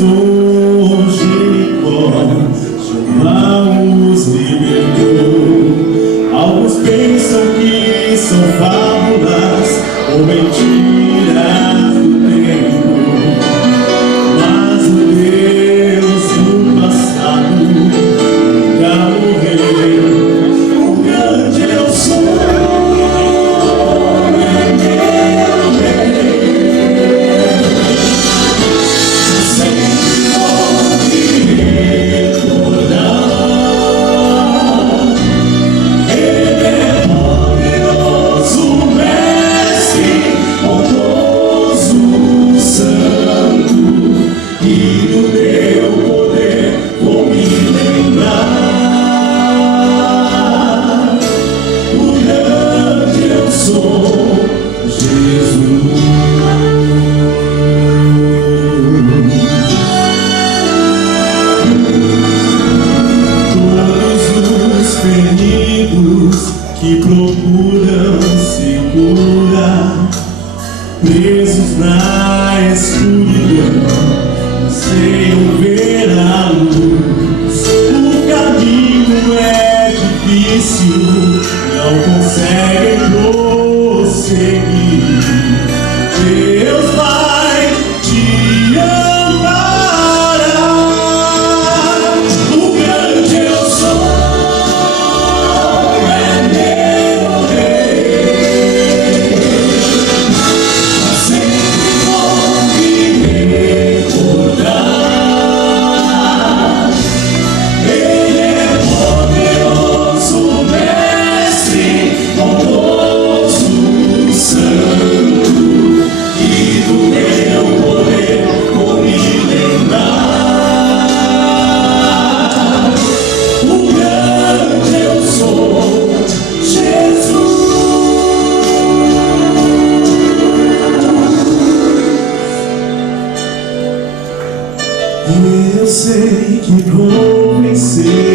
sou Jericó, Jeová os libertou. Alguns pensam que são fábulas ou mentiras do tempo, mas o Deus do passado nunca morreu. O grande eu sou. Que procuram se curar, presos na escuridão, anseiam ver a luz. O caminho é difícil, não conseguem prosseguir. Deus vai te amparar. O grande eu sou. Eu sei que vou vencer.